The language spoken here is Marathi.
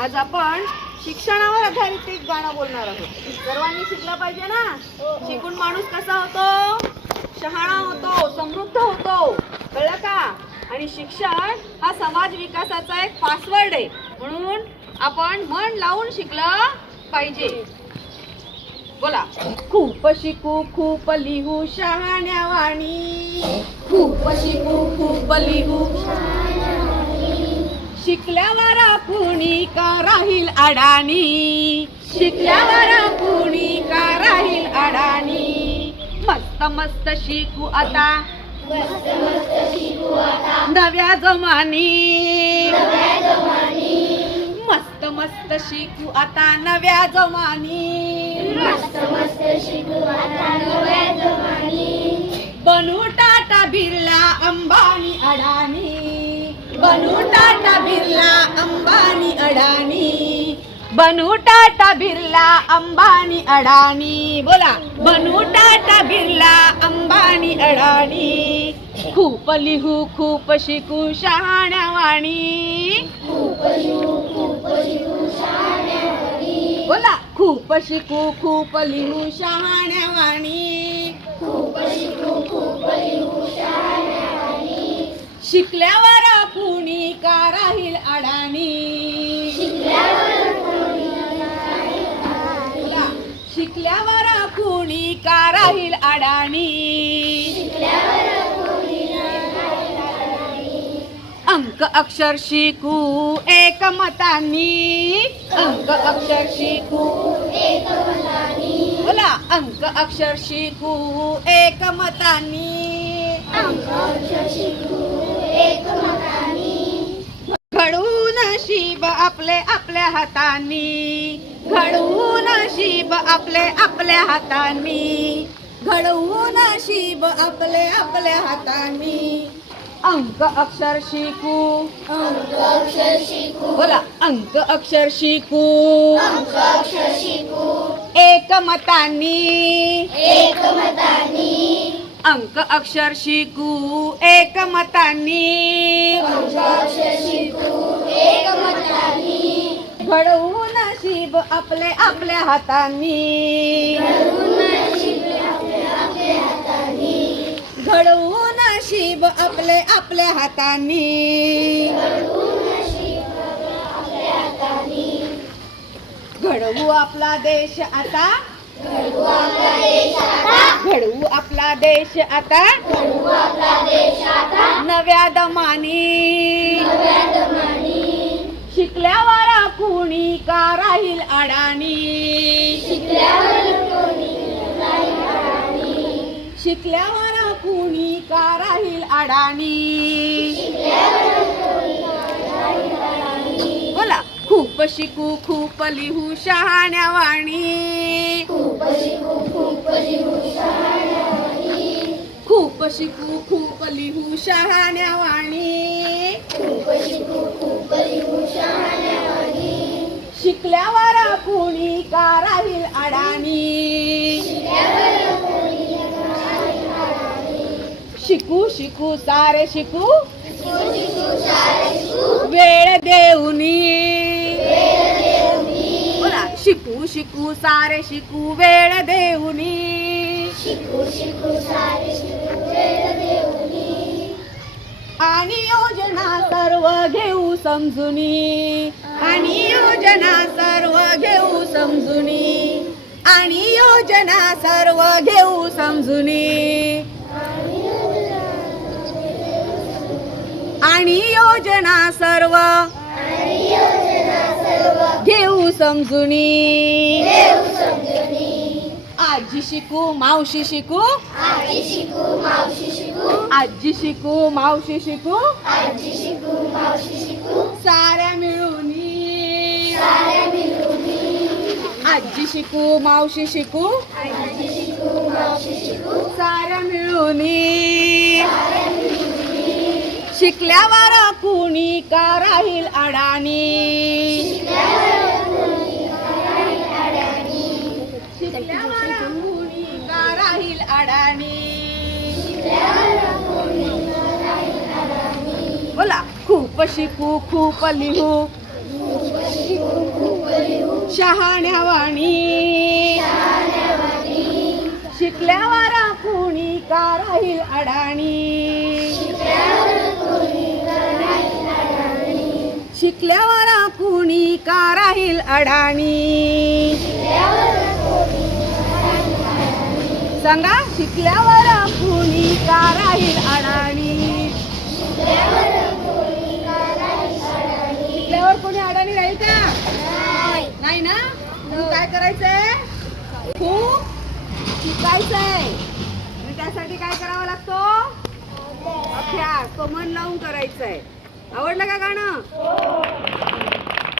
आज आपण शिक्षणावर आधारित एक गाणं बोलणार आहोत. सर्वांनी शिकलं पाहिजे ना? शिकून माणूस कसा होतो? शहाणा होतो समृद्ध होतो. कळलं का? आणि शिक्षण हा समाज विकासाचा एक पासवर्ड आहे. म्हणून आपण मन लावून शिकलं पाहिजे. बोला. खूप शिकू खूप लिहू शहाण्यावाणी. खूप शिकू खूप लिहू शिकल्यावर कुणी का राहील अडाणी. शिकल्यावर कुणी का राहील अडाणी? मस्त मस्त शिकू आता. नव्या जमानी. मस्त मस्त शिकू आता नव्या जमानी. बनू टाटा बिर्ला अंबानी अडाणी. बनू टाटा बिर्ला अंबानी अडाणी. बनू टाटा बिर्ला अंबानी अडाणी बोला. बनू टाटा बिर्ला अंबानी अडाणी खूप लिहू खूप शिकू शहाण्यावाणी बोला. खूप शिकू खूप लिहू शहाण्यावाणी शिकल्यावर का राहील अडाणी. अंक अक्षर शिकू एकमतानी. अंक अक्षर शिकू बोला अंक अक्षर शिकू एकमतानी. घडवून आपले आपल्या हातांनी. घडवून नशीब आपले आपल्या हातांनी. घडवून नशीब आपले आपल्या हातांनी. अंक अक्षर शिकू. बोला अंक अक्षर शिकू. एकमतांनी अंक अक्षर शिकू. एकमतांनी घडवू नशीब आपले आपल्या हातांनी. घडवू नशीब आपले आपल्या हातांनी. घडवू आपला देश आता. घडवू आपला देश आता. नव्या दमानी. शिकल्यावर कुणी का राहील अडाणी? शिकल्यावर कुणी का राहील अडाणी? बोला खूप शिकू खूप लिहू शहाण्यावाणी. खूप शिकू खूप लिहू शिकल्यावर कुणी का राहील अडाणी? शिकू शिकू सारे शिकू? वेळ देऊनी. शिकू शिकू सारे शिकू वेळ देऊनी. आणि योजना सर्व घेऊ समजुनी. आणि योजना सर्व घेऊ समजुनी. आणि योजना सर्व घेऊ समजुनी. आणि योजना सर्व घेऊ समजुनी. आजी शिकू मावशी शिकू. आजी शिकू मावशी शिकू. साऱ्या मिळून. आजी शिकू मावशी शिकू. साऱ्या मिळून. शिकल्यावर कुणी का राहील अडाणी? अडाणी बोला. खूप शिकू खूप लिहू शहाण्यावाणी. वारा कुणी का राहील अडाणी? शिकल्यावर कुणी का राहील अडाणी? सांगा शिकल्यावर कुणी का राहील अडाणी. शिकल्यावर कोणी अडाणी राहील का? नाही. ना? म्हणून काय करायचंय? खूप शिकायचंय. आणि त्यासाठी काय करावा लागतो? अभ्यास तो मन लावून करायचंय. आवडलं का गाणं?